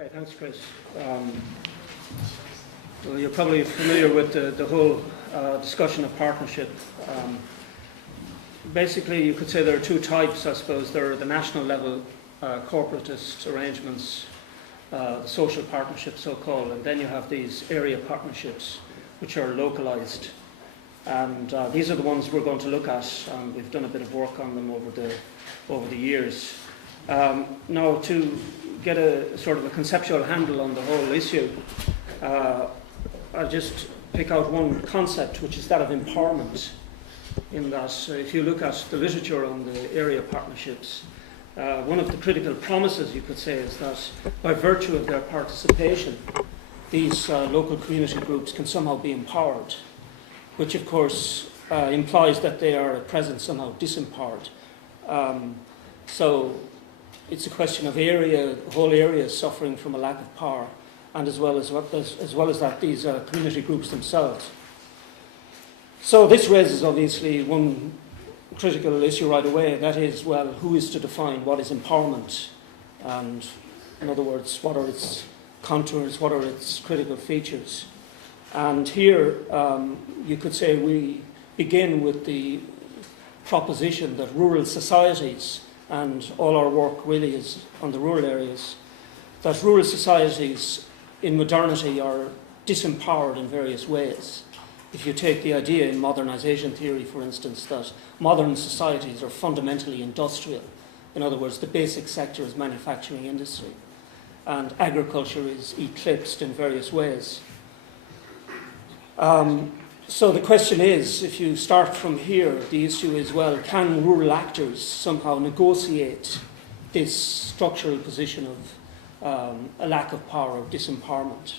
Okay, thanks, Chris. Well, you're probably familiar with the whole discussion of partnership. Basically, you could say there are two types, I suppose. There are the national level corporatist arrangements, the social partnerships, so-called, and then you have these area partnerships, which are localised. And these are the ones we're going to look at, and we've done a bit of work on them over the years. Now, to get a sort of a conceptual handle on the whole issue, I'll just pick out one concept, which is that of empowerment. In that, if you look at the literature on the area partnerships, one of the critical promises, you could say, is that by virtue of their participation, these local community groups can somehow be empowered, which of course implies that they are at present somehow disempowered. So it's a question of whole areas suffering from a lack of power, and as well as that, these community groups themselves. So this raises obviously one critical issue right away, that is, well, who is to define what is empowerment? And in other words, what are its contours, what are its critical features? And here you could say we begin with the proposition that rural societies, and all our work really is on the rural areas, that rural societies in modernity are disempowered in various ways. If you take the idea in modernisation theory, for instance, that modern societies are fundamentally industrial, in other words, the basic sector is manufacturing industry, and agriculture is eclipsed in various ways. So the question is, if you start from here, the issue is, well, can rural actors somehow negotiate this structural position of a lack of power, of disempowerment?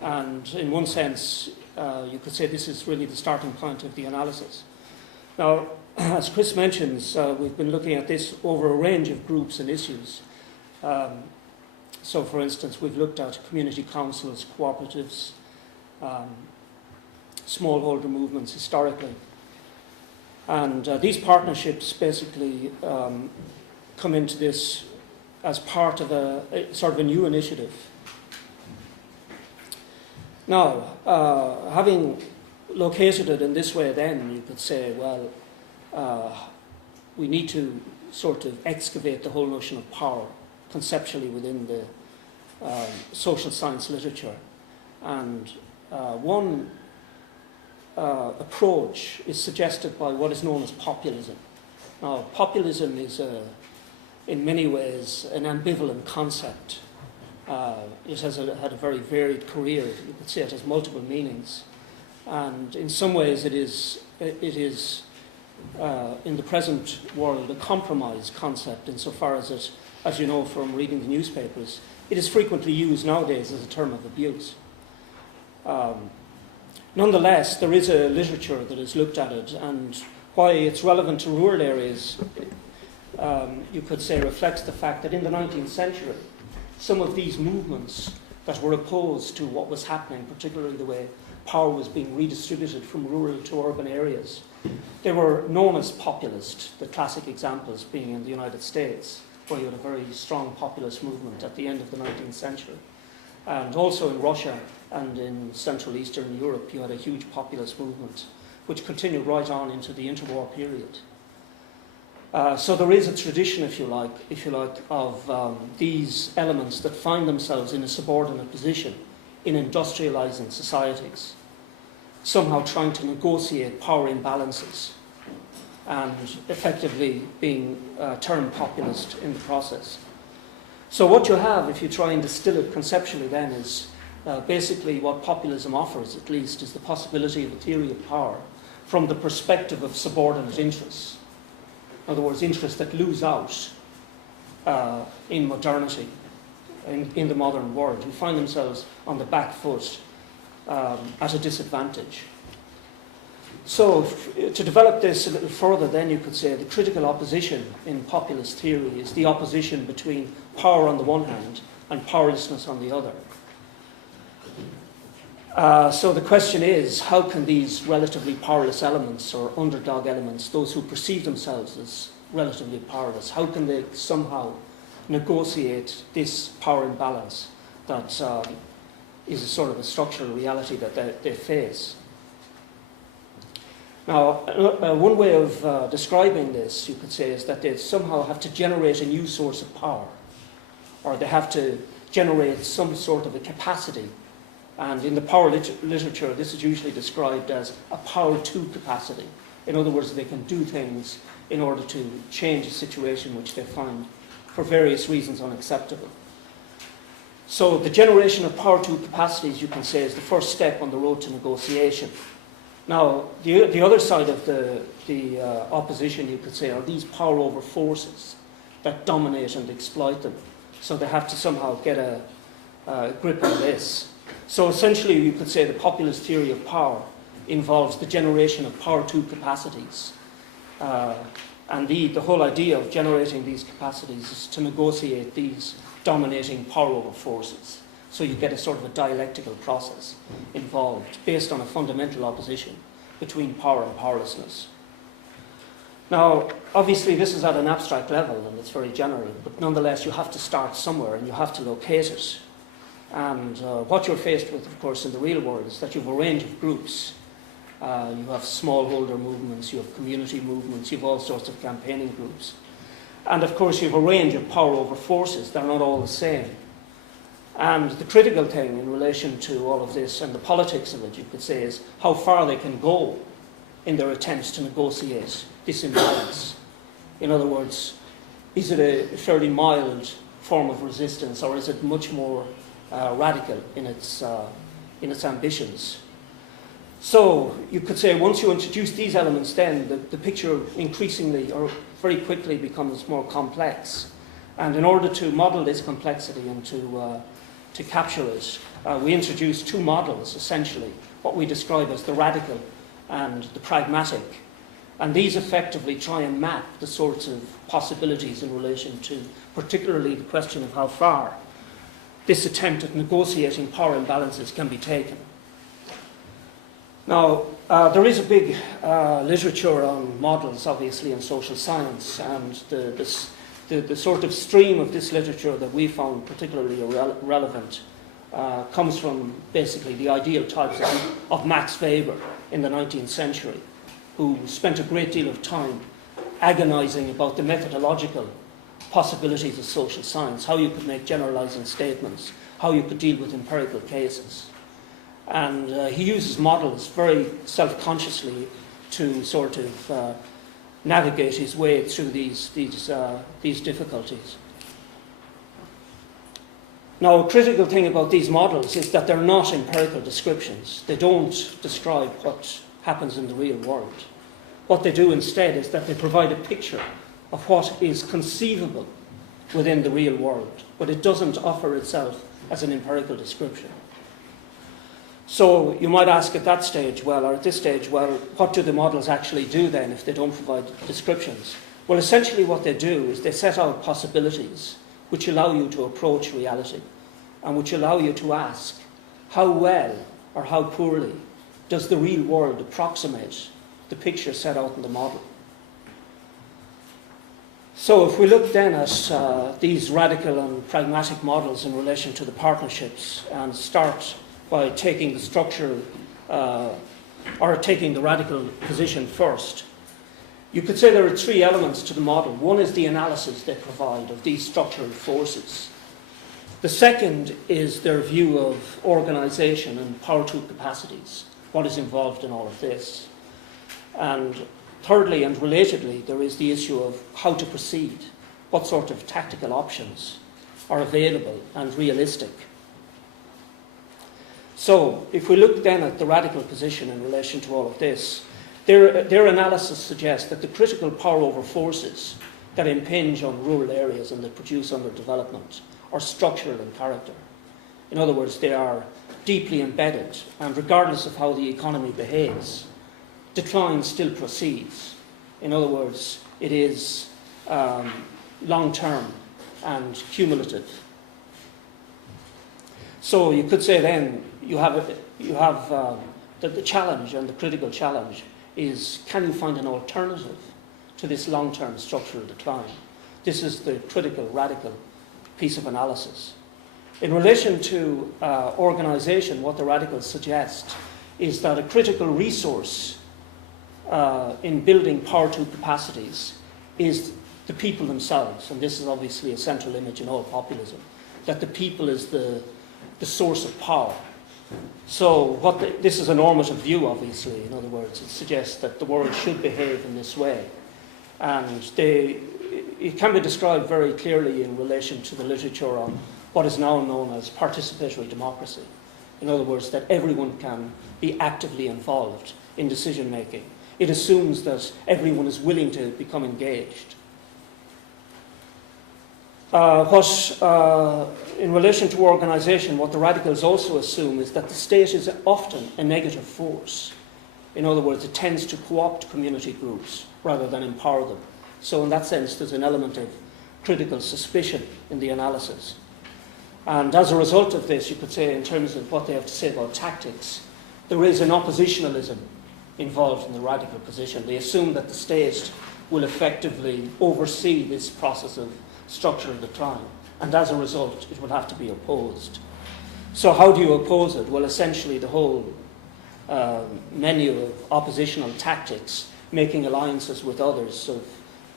And in one sense, you could say this is really the starting point of the analysis. Now, as Chris mentions, we've been looking at this over a range of groups and issues. So, for instance, we've looked at community councils, cooperatives, smallholder movements historically. And these partnerships basically come into this as part of a sort of a new initiative. Now, having located it in this way, then you could say, well, we need to sort of excavate the whole notion of power conceptually within the social science literature. And one approach is suggested by what is known as populism. Now, populism is, in many ways, an ambivalent concept. It has had a very varied career. You could say it has multiple meanings. And in some ways it is in the present world, a compromise concept insofar as it, as you know from reading the newspapers, it is frequently used nowadays as a term of abuse. Nonetheless, there is a literature that has looked at it, and why it's relevant to rural areas, you could say, reflects the fact that in the 19th century, some of these movements that were opposed to what was happening, particularly the way power was being redistributed from rural to urban areas, they were known as populist, the classic examples being in the United States, where you had a very strong populist movement at the end of the 19th century. And also in Russia and in Central Eastern Europe, you had a huge populist movement, which continued right on into the interwar period. So there is a tradition, if you like, of these elements that find themselves in a subordinate position in industrializing societies, somehow trying to negotiate power imbalances and effectively being termed populist in the process. So what you have, if you try and distill it conceptually then, is basically what populism offers, at least, is the possibility of a theory of power from the perspective of subordinate interests. In other words, interests that lose out in modernity, in the modern world, who find themselves on the back foot at a disadvantage. So to develop this a little further, then you could say the critical opposition in populist theory is the opposition between power on the one hand and powerlessness on the other. So the question is, how can these relatively powerless elements or underdog elements, those who perceive themselves as relatively powerless, how can they somehow negotiate this power imbalance that is a sort of a structural reality that they face. Now, one way of describing this, you could say, is that they somehow have to generate a new source of power, or they have to generate some sort of a capacity. And in the power literature, this is usually described as a power to capacity. In other words, they can do things in order to change a situation which they find, for various reasons, unacceptable. So the generation of power to capacities, you can say, is the first step on the road to negotiation. Now, the other side of the opposition, you could say, are these power over forces that dominate and exploit them. So they have to somehow get a grip on this. So essentially, you could say the populist theory of power involves the generation of power to capacities. And the whole idea of generating these capacities is to negotiate these dominating power over forces. So you get a sort of a dialectical process involved based on a fundamental opposition between power and powerlessness. Now, obviously this is at an abstract level and it's very general, but nonetheless you have to start somewhere and you have to locate it. And what you're faced with, of course, in the real world is that you have a range of groups. You have smallholder movements, you have community movements, you have all sorts of campaigning groups. And of course you have a range of power over forces. They're not all the same. And the critical thing in relation to all of this and the politics of it, you could say, is how far they can go in their attempts to negotiate this imbalance. In other words, is it a fairly mild form of resistance, or is it much more radical in its ambitions? So you could say once you introduce these elements, then the picture increasingly or very quickly becomes more complex. And in order to model this complexity and to capture it, we introduce two models, essentially, what we describe as the radical and the pragmatic. And these effectively try and map the sorts of possibilities in relation to particularly the question of how far this attempt at negotiating power imbalances can be taken. Now, there is a big literature on models, obviously, in social science, and the sort of stream of this literature that we found particularly relevant comes from basically the ideal types of Max Weber in the 19th century, who spent a great deal of time agonizing about the methodological possibilities of social science, how you could make generalizing statements, how you could deal with empirical cases. And he uses models very self-consciously to sort of navigate his way through these difficulties. Now, a critical thing about these models is that they're not empirical descriptions. They don't describe what happens in the real world. What they do instead is that they provide a picture of what is conceivable within the real world, but it doesn't offer itself as an empirical description. So you might ask at that stage, well, or at this stage, well, what do the models actually do then if they don't provide descriptions? Well, essentially what they do is they set out possibilities which allow you to approach reality and which allow you to ask how well or how poorly does the real world approximate the picture set out in the model. So if we look then at these radical and pragmatic models in relation to the partnerships and start by taking the structural or taking the radical position first, you could say there are three elements to the model. One is the analysis they provide of these structural forces. The second is their view of organisation and power to capacities, what is involved in all of this. And thirdly and relatedly, there is the issue of how to proceed, what sort of tactical options are available and realistic. So if we look then at the radical position in relation to all of this, their analysis suggests that the critical power over forces that impinge on rural areas and that produce underdevelopment are structural in character. In other words, they are deeply embedded, and regardless of how the economy behaves, decline still proceeds. In other words, it is long-term and cumulative. So you could say then you have the challenge, and the critical challenge is, can you find an alternative to this long-term structural decline? This is the critical radical piece of analysis. In relation to organisation, what the radicals suggest is that a critical resource in building power to capacities is the people themselves, and this is obviously a central image in all populism, that the people is the source of power. So this is a normative view, obviously. In other words, it suggests that the world should behave in this way. And it can be described very clearly in relation to the literature on what is now known as participatory democracy. In other words, that everyone can be actively involved in decision making. It assumes that everyone is willing to become engaged. In relation to organisation, what the radicals also assume is that the state is often a negative force. In other words, it tends to co-opt community groups rather than empower them. So in that sense, there's an element of critical suspicion in the analysis. And as a result of this, you could say, in terms of what they have to say about tactics, there is an oppositionalism involved in the radical position. They assume that the state will effectively oversee this process of structural decline, and as a result, it would have to be opposed. So how do you oppose it? Well, essentially the whole menu of oppositional tactics, making alliances with others of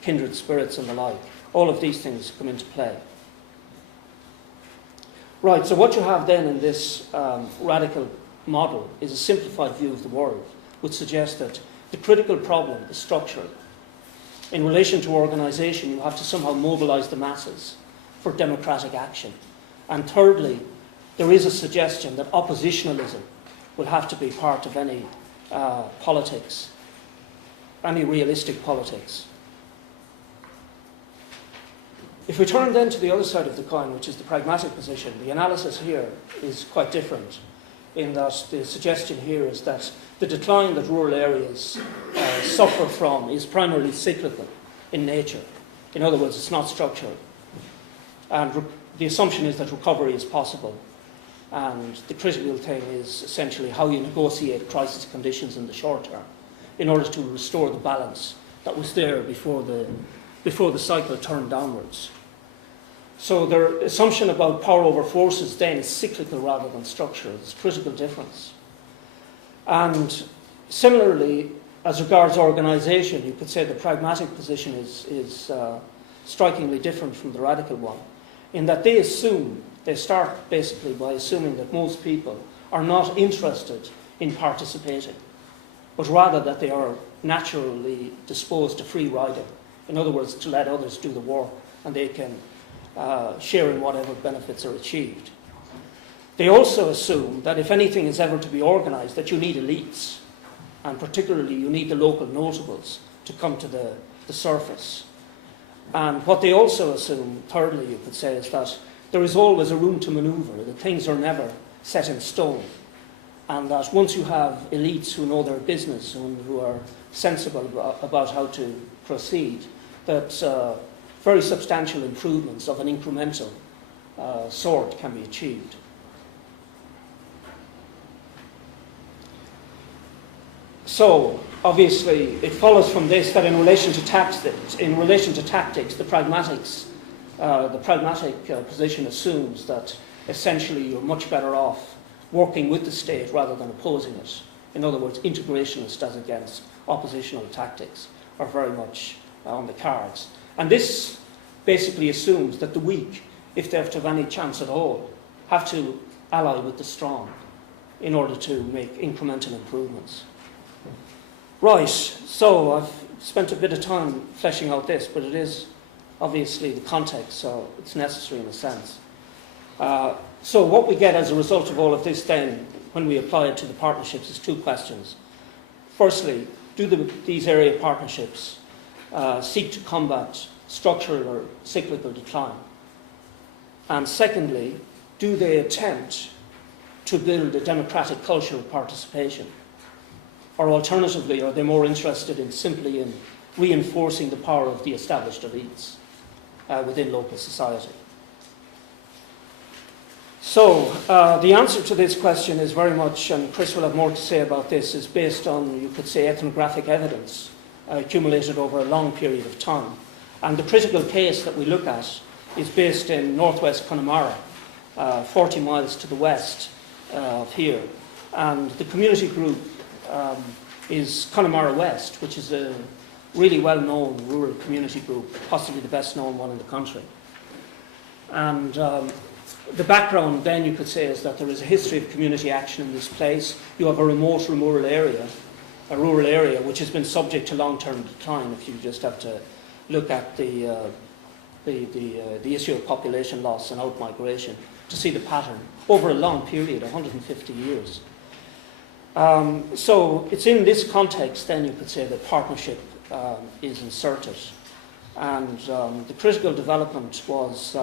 kindred spirits and the like, all of these things come into play. Right, so what you have then in this radical model is a simplified view of the world, which suggests that the critical problem is structural. In relation to organisation, you have to somehow mobilise the masses for democratic action. And thirdly, there is a suggestion that oppositionalism will have to be part of any politics, any realistic politics. If we turn then to the other side of the coin, which is the pragmatic position, the analysis here is quite different, in that the suggestion here is that the decline that rural areas suffer from is primarily cyclical in nature. In other words, it's not structural. And the assumption is that recovery is possible. And the critical thing is essentially how you negotiate crisis conditions in the short term in order to restore the balance that was there before the cycle turned downwards. So their assumption about power over forces then is cyclical rather than structural. It's a critical difference. And similarly, as regards organisation, you could say the pragmatic position is strikingly different from the radical one, in that they start basically by assuming that most people are not interested in participating, but rather that they are naturally disposed to free riding. In other words, to let others do the work and they can share in whatever benefits are achieved. They also assume that if anything is ever to be organised, that you need elites, and particularly you need the local notables to come to the surface. And what they also assume, thirdly, you could say, is that there is always a room to manoeuvre, that things are never set in stone, and that once you have elites who know their business and who are sensible about how to proceed, that very substantial improvements of an incremental sort can be achieved. So, obviously, it follows from this that in relation to tactics, the pragmatic position assumes that essentially you're much better off working with the state rather than opposing it. In other words, integrationist as against oppositional tactics are very much on the cards. And this basically assumes that the weak, if they have to have any chance at all, have to ally with the strong in order to make incremental improvements. Right, so I've spent a bit of time fleshing out this, but it is obviously the context, so it's necessary in a sense. So what we get as a result of all of this then, when we apply it to the partnerships, is two questions. Firstly, do these area partnerships seek to combat structural or cyclical decline? And secondly, do they attempt to build a democratic culture of participation? Or alternatively, are they more interested in simply in reinforcing the power of the established elites within local society? So the answer to this question is very much, and Chris will have more to say about this, is based on, you could say, ethnographic evidence accumulated over a long period of time. And the critical case that we look at is based in northwest Connemara, 40 miles to the west of here. And the community group is Connemara West, which is a really well-known rural community group, possibly the best-known one in the country. And the background then, you could say, is that there is a history of community action in this place. You have a remote rural area, which has been subject to long-term decline. If you just have to look at the issue of population loss and out-migration to see the pattern over a long period, 150 years. So it's in this context, then, you could say, that partnership is inserted. And the critical development was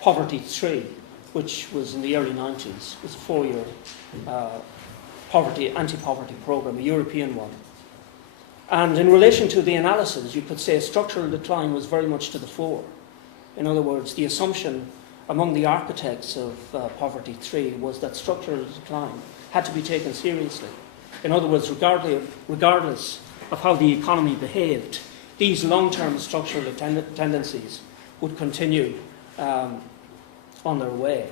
Poverty 3, which was in the early 90s. It was a 4-year anti-poverty program, a European one. And in relation to the analysis, you could say structural decline was very much to the fore. In other words, the assumption among the architects of Poverty 3 was that structural decline had to be taken seriously. In other words, regardless of how the economy behaved, these long-term structural tendencies would continue on their way.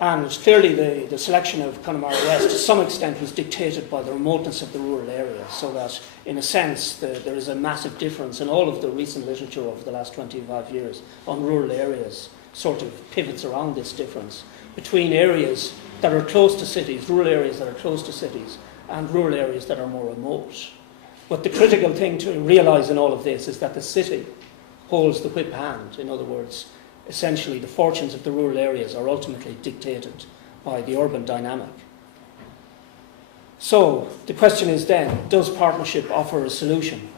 And clearly the selection of Connemara West to some extent was dictated by the remoteness of the rural area, so that in a sense there is a massive difference in all of the recent literature over the last 25 years on rural areas, sort of pivots around this difference between areas that are close to cities, rural areas that are close to cities, and rural areas that are more remote. But the critical thing to realise in all of this is that the city holds the whip hand. In other words, essentially the fortunes of the rural areas are ultimately dictated by the urban dynamic. So the question is then, does partnership offer a solution?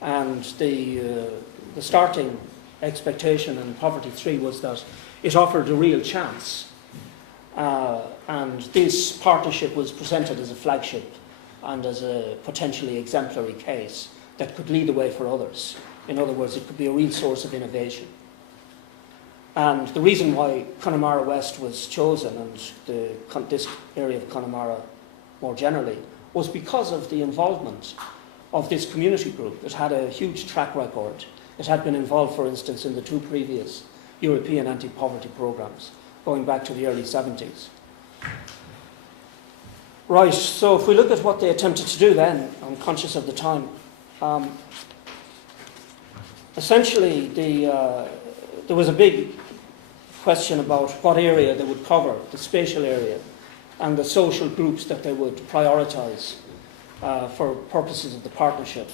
And the starting expectation in Poverty 3 was that it offered a real chance. And this partnership was presented as a flagship and as a potentially exemplary case that could lead the way for others. In other words, it could be a real source of innovation. And the reason why Connemara West was chosen, and this area of Connemara more generally, was because of the involvement of this community group. It had a huge track record. It had been involved, for instance, in the 2 previous European anti-poverty programs, going back to the early 70s. Right, so if we look at what they attempted to do then, I'm conscious of the time, essentially there was a big question about what area they would cover, the spatial area, and the social groups that they would prioritise for purposes of the partnership.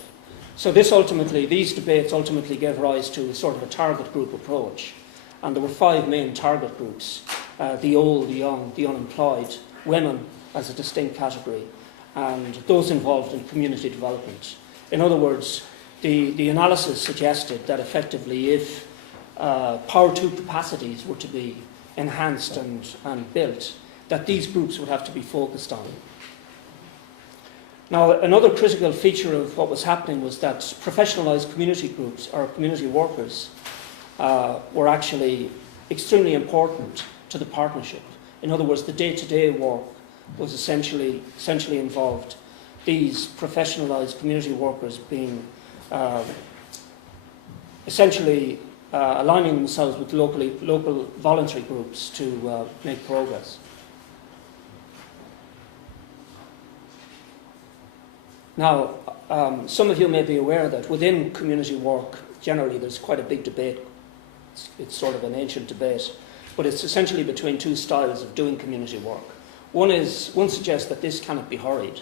So these debates ultimately gave rise to sort of a target group approach. And there were 5 main target groups: the old, the young, the unemployed, women as a distinct category, and those involved in community development. In other words, the analysis suggested that effectively if Power 2 capacities were to be enhanced and built, that these groups would have to be focused on. Now, another critical feature of what was happening was that professionalised community groups, or community workers, were actually extremely important to the partnership. In other words, the day-to-day work was essentially involved these professionalised community workers being essentially aligning themselves with local voluntary groups to make progress. Now, some of you may be aware that within community work, generally there's quite a big debate. It's sort of an ancient debate, but it's essentially between 2 styles of doing community work. One suggests that this cannot be hurried.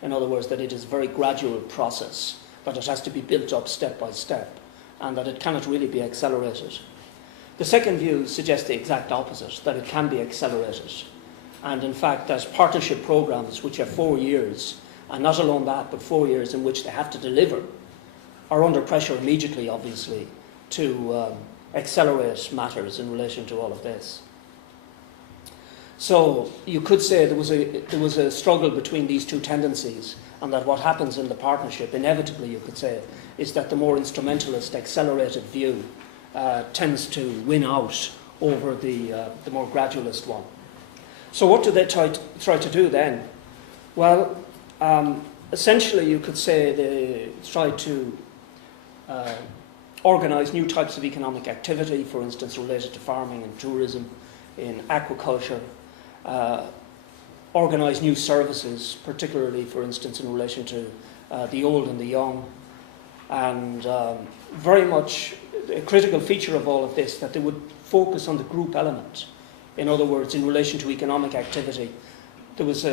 In other words, that it is a very gradual process, that it has to be built up step by step, and that it cannot really be accelerated. The second view suggests the exact opposite, that it can be accelerated. And in fact, that partnership programs, which are 4 years, and not alone that, but 4 years in which they have to deliver, are under pressure immediately, obviously, to accelerate matters in relation to all of this. So you could say there was a struggle between these 2 tendencies, and that what happens in the partnership, inevitably you could say, is that the more instrumentalist, accelerated view tends to win out over the more gradualist one. So what do they try to do then? Well, essentially, you could say they tried to organise new types of economic activity, for instance, related to farming and tourism, in aquaculture, organise new services, particularly, for instance, in relation to the old and the young, and very much a critical feature of all of this, that they would focus on the group element. In other words, in relation to economic activity, there was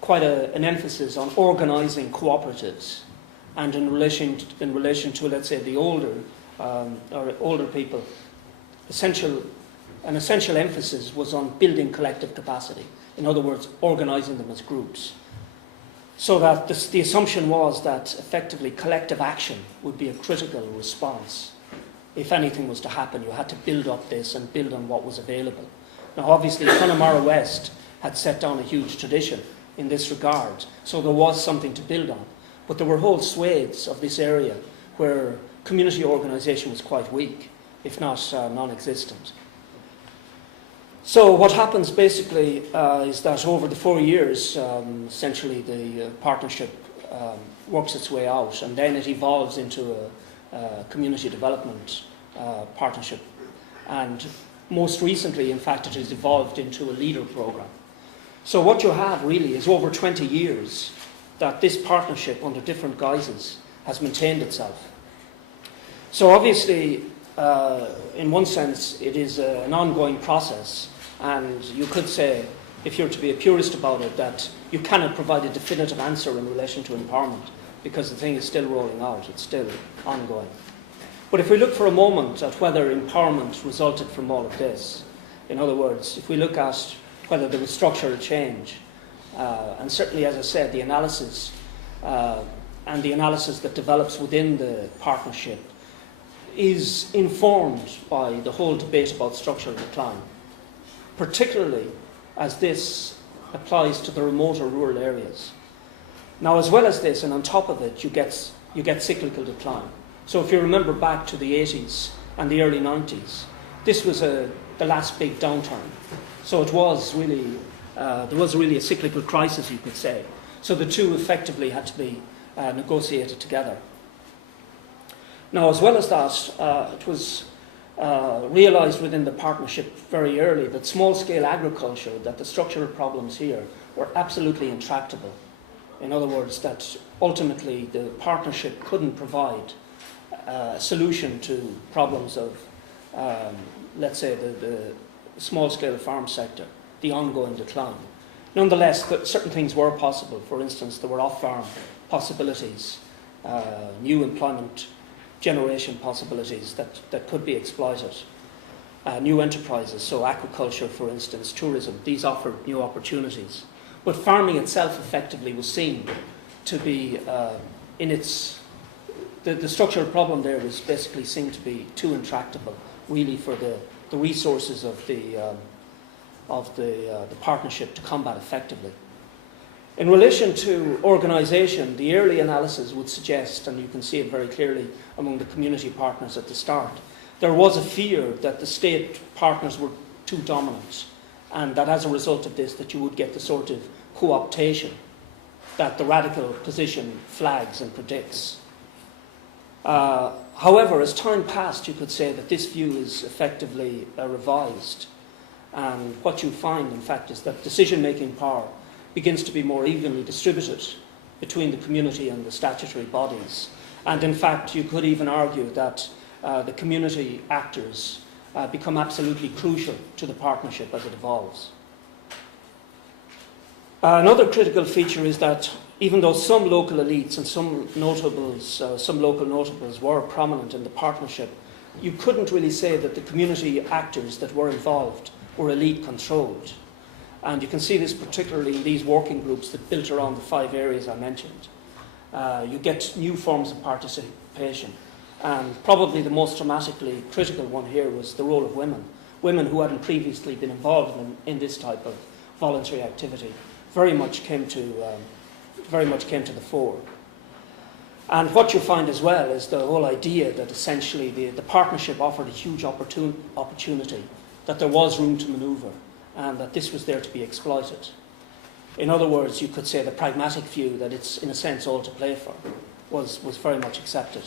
quite an emphasis on organising cooperatives, and in relation to, let's say, the older or older people, an essential emphasis was on building collective capacity. In other words, organising them as groups. So that the assumption was that effectively collective action would be a critical response. If anything was to happen, you had to build up this and build on what was available. Now, obviously, Connemara West had set down a huge tradition in this regard, so there was something to build on. But there were whole swathes of this area where community organisation was quite weak, if not non-existent. So what happens basically is that over the 4 years, essentially the partnership works its way out, and then it evolves into a community development partnership. And most recently, in fact, it has evolved into a leader programme. So what you have really is over 20 years that this partnership under different guises has maintained itself. So obviously, in one sense, it is an ongoing process, and you could say, if you're to be a purist about it, that you cannot provide a definitive answer in relation to empowerment, because the thing is still rolling out, it's still ongoing. But if we look for a moment at whether empowerment resulted from all of this, in other words, if we look at whether there was structural change, and certainly, as I said, the analysis and the analysis that develops within the partnership is informed by the whole debate about structural decline, particularly as this applies to the remoter rural areas. Now, as well as this, and on top of it, you get cyclical decline. So if you remember back to the 80s and the early 90s, this was the last big downturn. So it was really, there was really a cyclical crisis, you could say. So the two effectively had to be negotiated together. Now, as well as that, it was realised within the partnership very early that small-scale agriculture, that the structural problems here were absolutely intractable. In other words, that ultimately the partnership couldn't provide a solution to problems of, let's say, the small-scale farm sector, the ongoing decline. Nonetheless, certain things were possible. For instance, there were off-farm possibilities, new employment generation possibilities that could be exploited, new enterprises, so aquaculture, for instance, tourism, these offered new opportunities. But farming itself effectively was seen to be, the structural problem there was basically seen to be too intractable, really, for the resources of the partnership to combat effectively. In relation to organisation, the early analysis would suggest, and you can see it very clearly among the community partners at the start, there was a fear that the state partners were too dominant, and that as a result of this, that you would get the sort of co-optation that the radical position flags and predicts. However, as time passed, you could say that this view is effectively revised. And what you find, in fact, is that decision-making power begins to be more evenly distributed between the community and the statutory bodies. And in fact, you could even argue that the community actors become absolutely crucial to the partnership as it evolves. Another critical feature is that even though some local elites and some local notables were prominent in the partnership, you couldn't really say that the community actors that were involved were elite controlled. And you can see this particularly in these working groups that built around the 5 areas I mentioned. You get new forms of participation. And probably the most dramatically critical one here was the role of women. Women who hadn't previously been involved in this type of voluntary activity very much came to the fore. And what you find as well is the whole idea that essentially the partnership offered a huge opportunity, that there was room to manoeuvre, and that this was there to be exploited. In other words, you could say the pragmatic view that it's, in a sense, all to play for was very much accepted.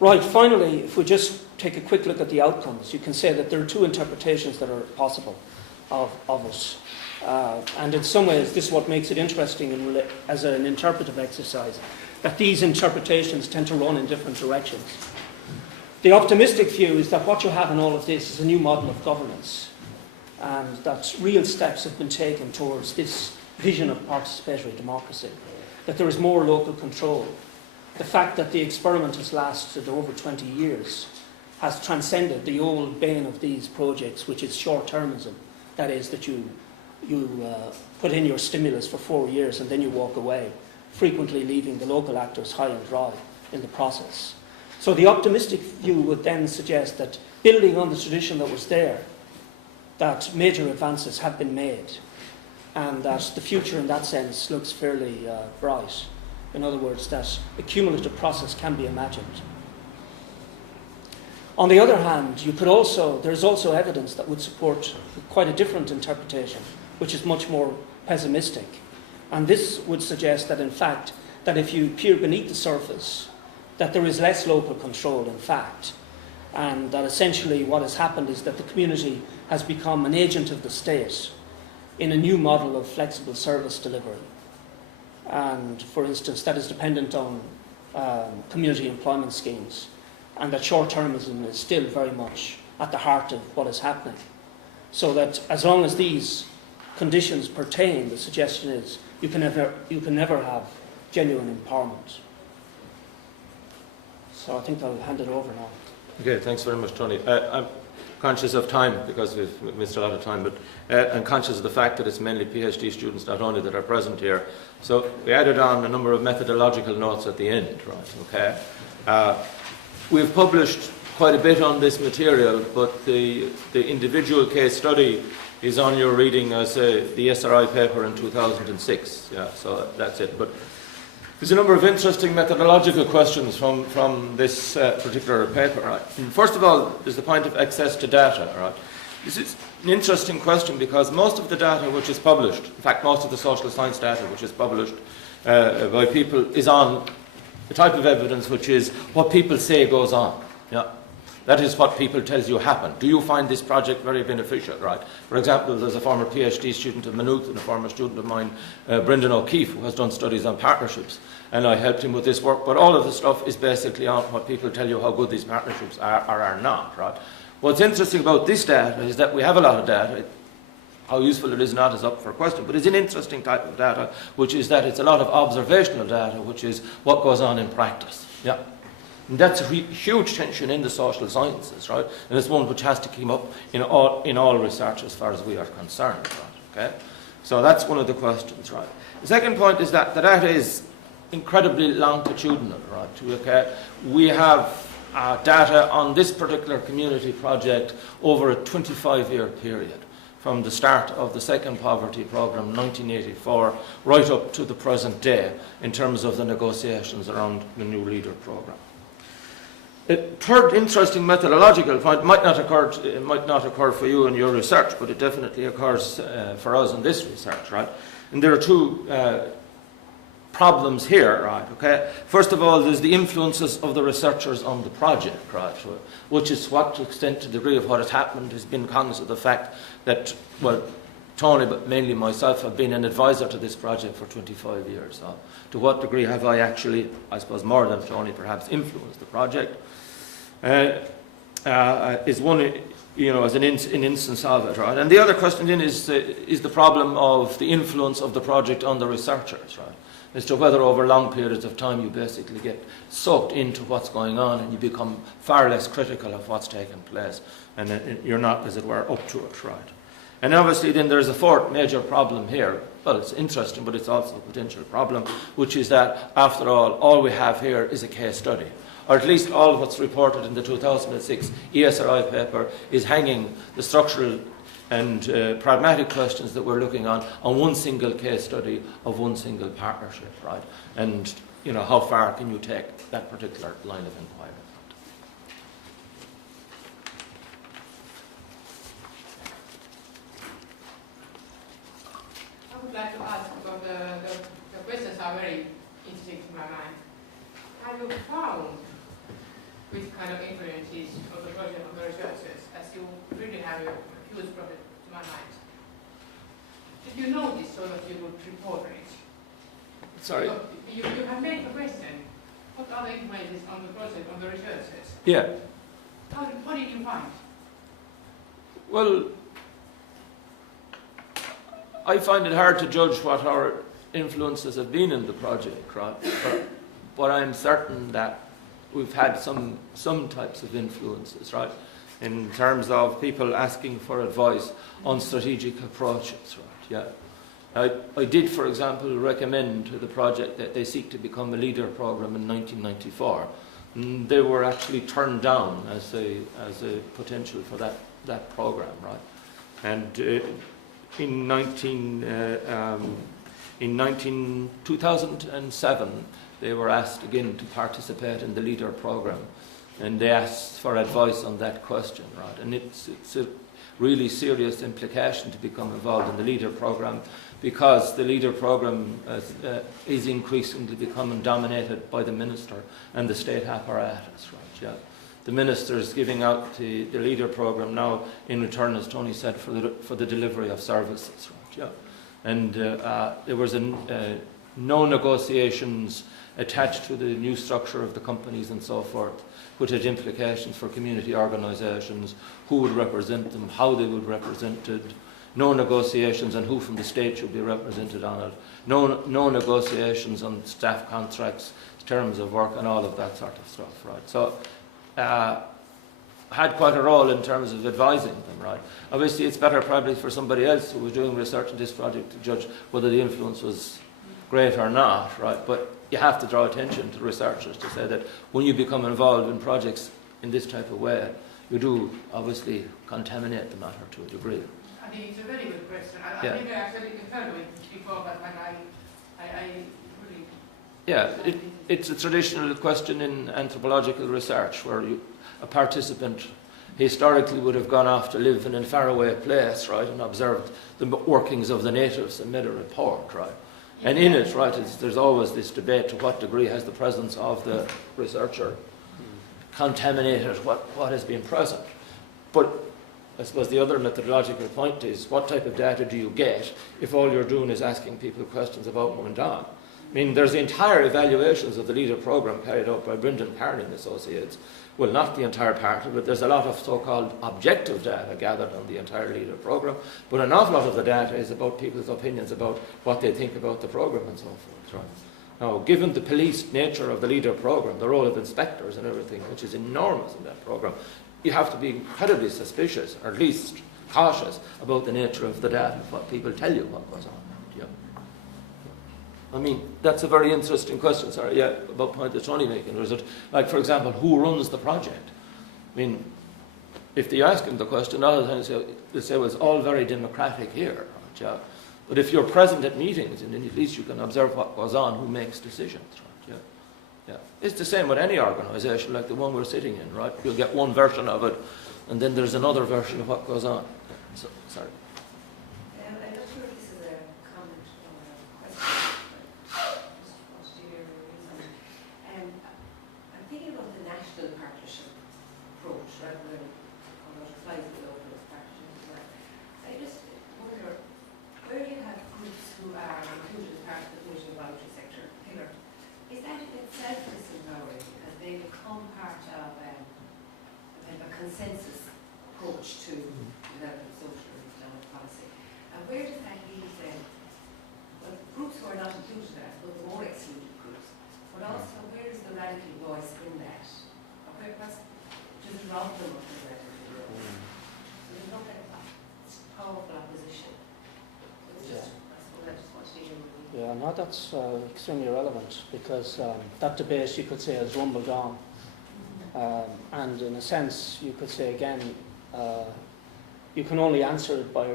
Right, finally, if we just take a quick look at the outcomes, you can say that there are two interpretations that are possible of it. And in some ways, this is what makes it interesting as an interpretive exercise, that these interpretations tend to run in different directions. The optimistic view is that what you have in all of this is a new model of governance, and that real steps have been taken towards this vision of participatory democracy, that there is more local control. The fact that the experiment has lasted over 20 years has transcended the old bane of these projects, which is short-termism. That is, that you put in your stimulus for 4 years and then you walk away, frequently leaving the local actors high and dry in the process. So the optimistic view would then suggest that, building on the tradition that was there, that major advances have been made, and that the future in that sense looks fairly bright. In other words, that a cumulative process can be imagined. On the other hand, there's also evidence that would support quite a different interpretation, which is much more pessimistic. And this would suggest that, in fact, that if you peer beneath the surface, that there is less local control, in fact, and that essentially what has happened is that the community has become an agent of the state in a new model of flexible service delivery. And, for instance, that is dependent on community employment schemes, and that short-termism is still very much at the heart of what is happening. So that as long as these conditions pertain, the suggestion is you can never have genuine empowerment. So I think I'll hand it over now. Okay, thanks very much, Tony. I'm conscious of time because we've missed a lot of time, but I'm conscious of the fact that it's mainly PhD students not only that are present here. So we added on a number of methodological notes at the end, right? Okay. We've published quite a bit on this material, but the individual case study is on your reading as the SRI paper in 2006. Yeah, so that's it. But there's a number of interesting methodological questions from this particular paper. Right? First of all, there's the point of access to data. Right? This is an interesting question because most of the data which is published, in fact most of the social science data which is published by people is on the type of evidence which is what people say goes on. Yeah. That is what people tell you happened. Do you find this project very beneficial? Right? For example, there's a former PhD student of Maynooth and a former student of mine, Brendan O'Keefe, who has done studies on partnerships, and I helped him with this work. But all of the stuff is basically on what people tell you how good these partnerships are or are not. Right? What's interesting about this data is that we have a lot of data. How useful it is not is up for question, but it's an interesting type of data, which is that it's a lot of observational data, which is what goes on in practice. Yeah. And that's a huge tension in the social sciences, right? And it's one which has to come up in all research as far as we are concerned, right? Okay? So that's one of the questions, right? The second point is that the data is incredibly longitudinal, right? Okay? We have data on this particular community project over a 25-year period, from the start of the second poverty programme, 1984, right up to the present day, in terms of the negotiations around the new leader programme. A third interesting methodological point might not occur for you in your research, but it definitely occurs for us in this research, right? And there are two problems here, right? Okay. First of all, there's the influences of the researchers on the project, right? Which is what extent to degree of what has happened has been cognizant of the fact that, well, Tony, but mainly myself, have been an advisor to this project for 25 years. So to what degree have I actually, I suppose more than Tony perhaps, influenced the project? Is one, as an instance of it, right? And the other question then is the problem of the influence of the project on the researchers, right? As to whether over long periods of time you basically get sucked into what's going on and you become far less critical of what's taking place, and you're not, as it were, up to it, right? And obviously then there's a fourth major problem here. Well, it's interesting, but it's also a potential problem, which is that, after all we have here is a case study. Or at least all what's reported in the 2006 ESRI paper is hanging the structural and pragmatic questions that we're looking on one single case study of one single partnership, right? And, how far can you take that particular line of inquiry? would like to ask, because the questions are very interesting to my mind. Have you found which kind of influences of the project of the researchers, as you really have a huge project to my mind? Did you notice so that you would report on it? Sorry? You have made a question. What are the influences on the project of the researchers? Yeah. What did you find? Well, I find it hard to judge what our influences have been in the project, right? But I'm certain that we've had some types of influences, right? In terms of people asking for advice on strategic approaches, right? Yeah. I did, for example, recommend to the project that they seek to become a leader program in 1994. And they were actually turned down as a potential for that program, right? And in 2007, they were asked again to participate in the leader program, and they asked for advice on that question, right? And it's a really serious implication to become involved in the leader program, because the leader program is increasingly becoming dominated by the minister and the state apparatus, right? Yeah. The minister is giving out the leader program now in return, as Tony said, for the delivery of services, right? Yeah. And there was no negotiations attached to the new structure of the companies and so forth, which had implications for community organisations, who would represent them, how they would be represented, no negotiations on who from the state should be represented on it, no negotiations on staff contracts, terms of work and all of that sort of stuff, right? So had quite a role in terms of advising them, right? Obviously it's better probably for somebody else who was doing research in this project to judge whether the influence was great or not, right? But you have to draw attention to researchers to say that when you become involved in projects in this type of way, you do obviously contaminate the matter to a degree. I think it's a very good question. I think I actually heard of it before, but when I really... Yeah, it's a traditional question in anthropological research where a participant historically would have gone off to live in a faraway place, right, and observed the workings of the natives and made a report, right? And in it, right, there's always this debate to what degree has the presence of the researcher contaminated what has been present. But I suppose the other methodological point is, what type of data do you get if all you're doing is asking people questions about what went on? I mean, there's the entire evaluations of the leader program carried out by Brendan Parry and Associates. Well, not the entire part of it. There's a lot of so-called objective data gathered on the entire leader program, but an awful lot of the data is about people's opinions about what they think about the program and so forth. Right? Now, given the police nature of the leader program, the role of inspectors and everything, which is enormous in that program, you have to be incredibly suspicious, or at least cautious, about the nature of the data, what people tell you what goes on. Yeah. I mean, that's a very interesting question, sorry, yeah, about the point that Tony making. Is it, like, for example, who runs the project? I mean, if they ask him the question, all the time they say, well, it's all very democratic here, right, yeah? But if you're present at meetings, and then at least you can observe what goes on, who makes decisions, right, yeah? Yeah. It's the same with any organisation, like the one we're sitting in, right? You'll get one version of it, and then there's another version of what goes on. So, sorry. I'm not sure if this is a comment or a question. I'm thinking about the national partnership approach rather than what applies to the local partnership as well. I just wonder, where you have groups who are included as part of the community voluntary sector pillar, is that in itself disempowering as they become part of a consensus approach to developing social and economic policy? And where does that leave them? Well, groups who are not included, I suppose, the more excluded groups. But also, where is the radical voice in that? Or where, does it rob them of the radical voice? So there's no kind of powerful opposition. It's just, I suppose I just want to hear with you. Yeah, no, that's extremely relevant, because that debate, you could say, has rumbled on. And in a sense, you could say again, you can only answer it by,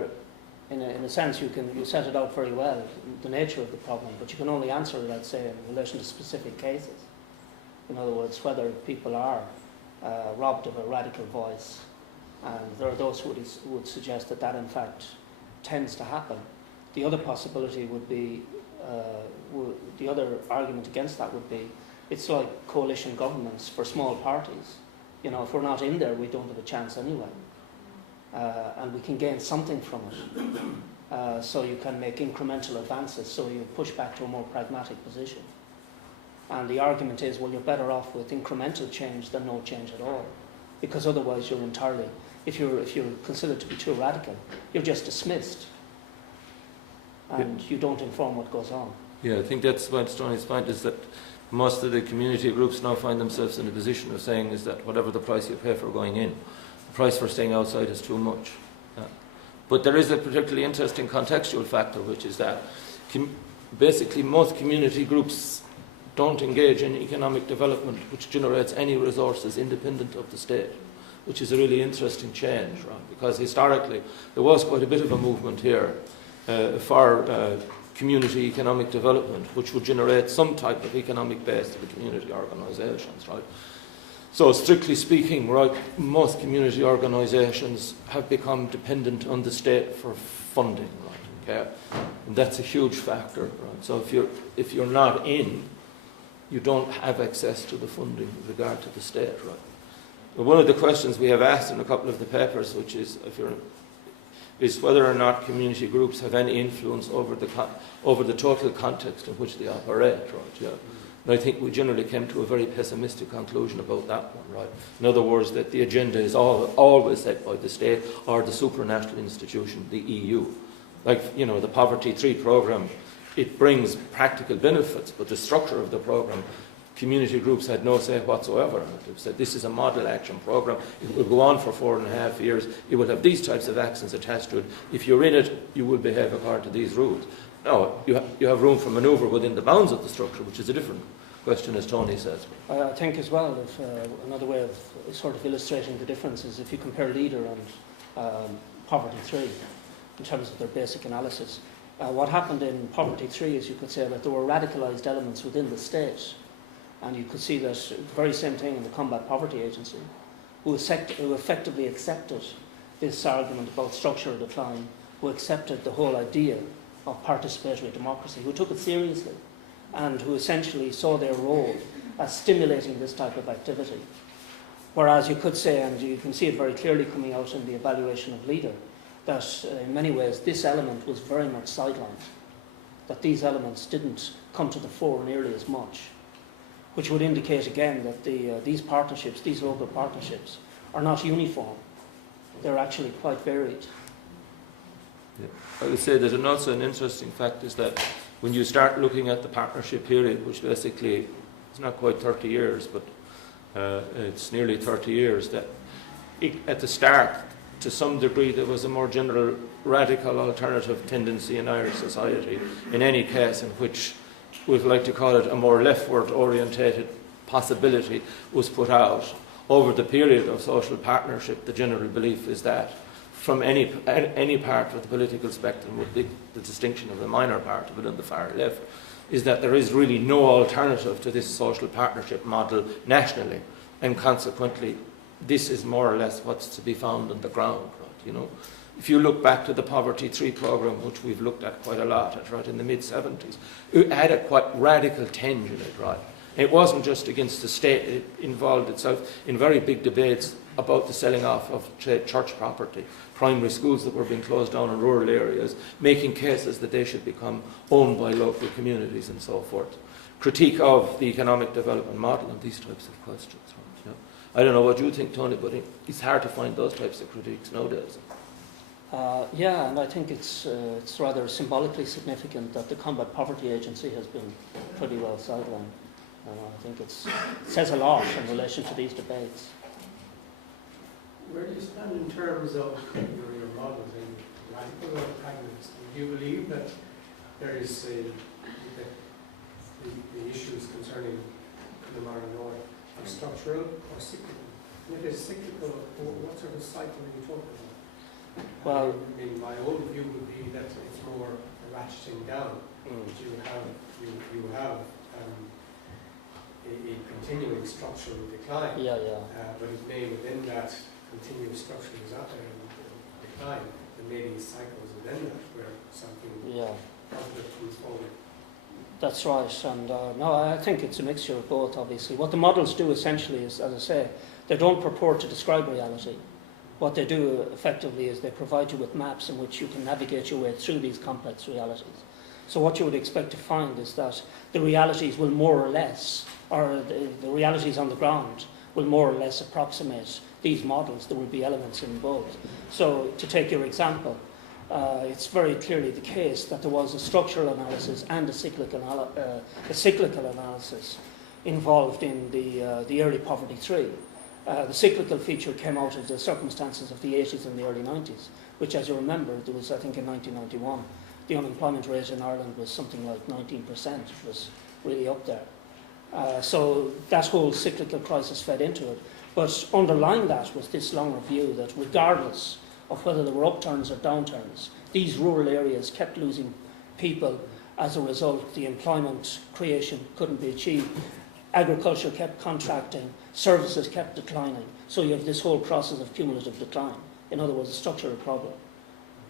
in a sense, you set it out very well, the nature of the problem, but you can only answer it, I'd say, in relation to specific cases. In other words, whether people are robbed of a radical voice, and there are those who would suggest that in fact tends to happen, The other possibility would be, the other argument against that would be, it's like coalition governments for small parties. You know, if we're not in there, we don't have a chance anyway. And we can gain something from it. So you can make incremental advances, so you push back to a more pragmatic position. And the argument is, well, you're better off with incremental change than no change at all. Because otherwise you're entirely, if you're considered to be too radical, you're just dismissed. And you don't inform what goes on. Yeah, I think that's what Tony's point is, that most of the community groups now find themselves in a position of saying is that whatever the price you pay for going in, the price for staying outside is too much. But there is a particularly interesting contextual factor, which is that basically most community groups don't engage in economic development which generates any resources independent of the state, which is a really interesting change, right? Because historically there was quite a bit of a movement here for community economic development, which would generate some type of economic base to the community organisations, right? So strictly speaking, right, most community organisations have become dependent on the state for funding, right? Okay, and that's a huge factor, right? So if you're not in, you don't have access to the funding with regard to the state, right? But one of the questions we have asked in a couple of the papers, which is is whether or not community groups have any influence over the total context in which they operate, right? Yeah. And I think we generally came to a very pessimistic conclusion about that one, right? In other words, that the agenda is always set by the state or the supranational institution, the EU. Like, you know, the Poverty 3 programme, it brings practical benefits, but the structure of the programme, community groups had no say whatsoever. They've said this is a model action programme. It will go on for 4.5 years. It will have these types of actions attached to it. If you're in it, you will behave according to these rules. No, you have room for manoeuvre within the bounds of the structure, which is a different question, as Tony says. I think as well, if, another way of sort of illustrating the difference is if you compare Leader and Poverty 3 in terms of their basic analysis. What happened in Poverty 3 is you could say that there were radicalised elements within the state. And you could see that very same thing in the Combat Poverty Agency, who effectively accepted this argument about structural decline, who accepted the whole idea of participatory democracy, who took it seriously, and who essentially saw their role as stimulating this type of activity. Whereas you could say, and you can see it very clearly coming out in the evaluation of Leader, that in many ways this element was very much sidelined, that these elements didn't come to the fore nearly as much, which would indicate again that these partnerships, these local partnerships, are not uniform. They're actually quite varied. Yeah. I would say that also an interesting fact is that when you start looking at the partnership period, which basically it's not quite 30 years, but it's nearly 30 years, that at the start, to some degree, there was a more general radical alternative tendency in Irish society, in any case in which we'd like to call it a more leftward orientated possibility was put out. Over the period of social partnership, the general belief is that from any part of the political spectrum, with the distinction of the minor part of it on the far left, is that there is really no alternative to this social partnership model nationally, and consequently this is more or less what's to be found on the ground, right? You know, if you look back to the Poverty 3 programme, which we've looked at quite a lot, right, in the mid-70s, it had a quite radical tinge in it, right? It wasn't just against the state, it involved itself in very big debates about the selling off of church property, primary schools that were being closed down in rural areas, making cases that they should become owned by local communities and so forth. Critique of the economic development model and these types of questions, right? You know? I don't know what you think, Tony, but it's hard to find those types of critiques nowadays. Yeah, and I think it's rather symbolically significant that the Combat Poverty Agency has been pretty well sidelined. I think it says a lot in relation to these debates. Where do you stand in terms of your models in radical or pragmatist? Do you believe that there is the issues concerning Connemara North are structural or cyclical? And if it's cyclical, what sort of cycle are you talking about? Well, I mean, my own view would be that it's more a ratcheting down. You have a continuing structural decline. But it may within that continuous structural decline, there may be cycles within that where something That's right, and no, I think it's a mixture of both, obviously. What the models do essentially is, as I say, they don't purport to describe reality. What they do effectively is they provide you with maps in which you can navigate your way through these complex realities. So what you would expect to find is that the realities will more or less, or the realities on the ground will more or less approximate these models. There will be elements in both. So to take your example, it's very clearly the case that there was a structural analysis and a cyclical analysis involved in the early poverty 3. The cyclical feature came out of the circumstances of the 80s and the early 90s, which, as you remember, there was, I think, in 1991, the unemployment rate in Ireland was something like 19%. It was really up there. So that whole cyclical crisis fed into it. But underlying that was this longer view that regardless of whether there were upturns or downturns, these rural areas kept losing people. As a result, the employment creation couldn't be achieved. Agriculture kept contracting, services kept declining. So you have this whole process of cumulative decline. In other words, a structural problem,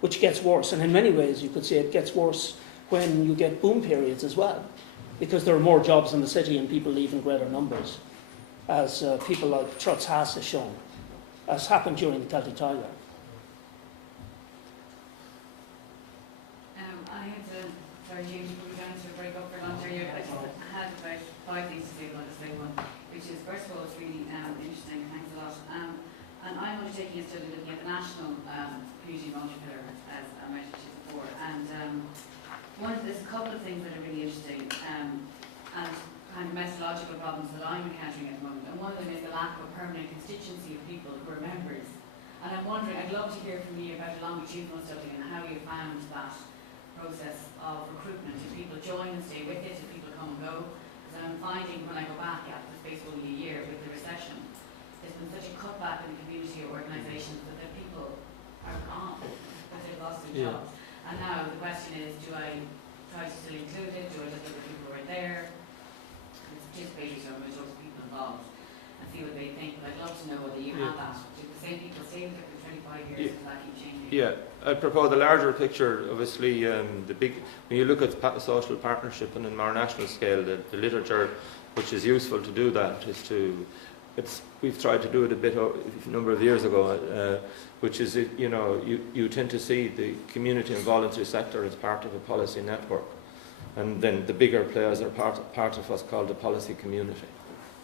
which gets worse. And in many ways, you could say it gets worse when you get boom periods as well, because there are more jobs in the city and people leave in greater numbers, as people like Trotz Haas has shown, as happened during the Celtic Tiger. I had to, sorry, James, we're going to break up for lunch. I just had about 5 things to say about this big one, which is, first of all, it's really interesting. Thanks a lot. And I'm undertaking a study looking at the national community voluntary pillar, as I mentioned to you before. And there's a couple of things that are really interesting and kind of methodological problems that I'm encountering at the moment. And one of them is the lack of a permanent constituency of people who are members. And I'm wondering, I'd love to hear from you about a longitudinal study and how you found that process of recruitment. Do people join and stay with it? Do people come and go? Because I'm finding when I go back after the space only a year with the recession, there's been such a cutback in the community organisations that the people are gone, that they've lost their jobs. And now the question is, do I try to still include it? Do I just look at people who are there? It's participatory, so I'm going to talk to people involved and see what they think. But I'd love to know whether you have that. Do the same people stay with it for 25 years? Does that keep changing? Yeah, I propose the larger picture. Obviously, when you look at social partnership and in more national scale, the literature which is useful to do that is we've tried to do it a number of years ago, which is you tend to see the community and voluntary sector as part of a policy network, and then the bigger players are part of what's called the policy community.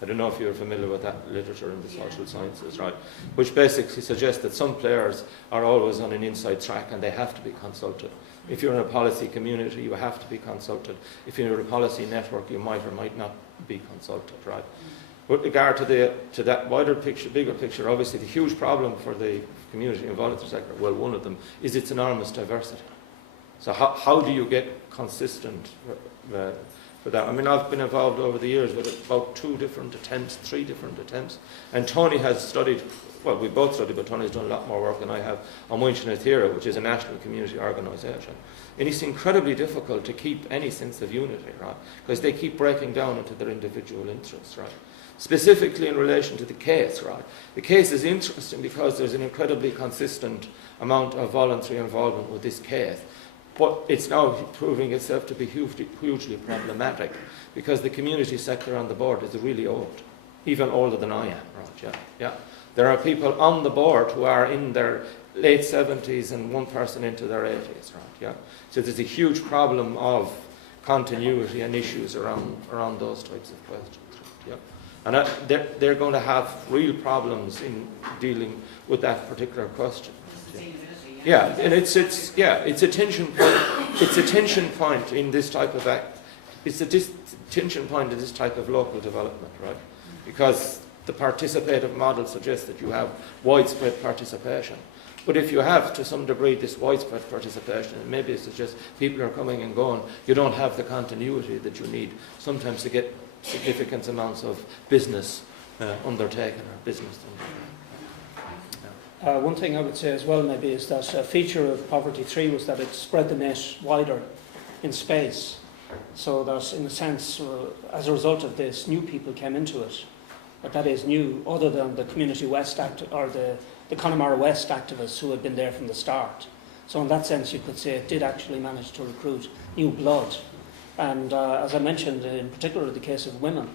I don't know if you're familiar with that literature in the social sciences, right? Which basically suggests that some players are always on an inside track and they have to be consulted. If you're in a policy community, you have to be consulted. If you're in a policy network, you might or might not be consulted, right? With regard to that wider picture, bigger picture, obviously the huge problem for the community and voluntary sector, well, one of them is its enormous diversity. So how do you get consistent for that? I mean, I've been involved over the years with about 3 different attempts, and Tony has studied, well, we both studied, but Tony's done a lot more work than I have on Muintir na Tíre, which is a national community organisation. And it's incredibly difficult to keep any sense of unity, right? Because they keep breaking down into their individual interests, right? Specifically in relation to the case, right? The case is interesting because there's an incredibly consistent amount of voluntary involvement with this case. But it's now proving itself to be hugely problematic because the community sector on the board is really old, even older than I am, right? Yeah. There are people on the board who are in their late 70s and one person into their 80s, right? Yeah. So there's a huge problem of continuity and issues around those types of questions. Yeah. And they're going to have real problems in dealing with that particular question. Yeah, and it's a tension point. It's a tension point in this type of act. It's a tension point in this type of local development, right? Because the participative model suggests that you have widespread participation. But if you have, to some degree, this widespread participation, and maybe it suggests people are coming and going, you don't have the continuity that you need sometimes to get significant amounts of business undertaken or business undertaken. One thing I would say as well maybe is that a feature of Poverty 3 was that it spread the net wider in space. So that in a sense, as a result of this, new people came into it. But that is new, other than the Community West or the Connemara West activists who had been there from the start. So in that sense, you could say it did actually manage to recruit new blood. And as I mentioned, in particular the case of women,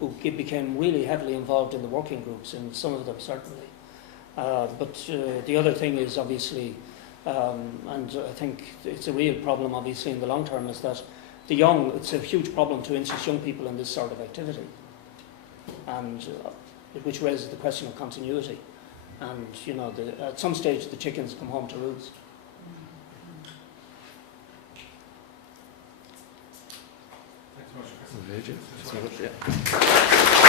who became really heavily involved in the working groups, and some of them certainly. But the other thing is obviously, and I think it's a real problem obviously in the long term, is that it's a huge problem to interest young people in this sort of activity, and which raises the question of continuity. And at some stage the chickens come home to roost. Thanks so much, Chris.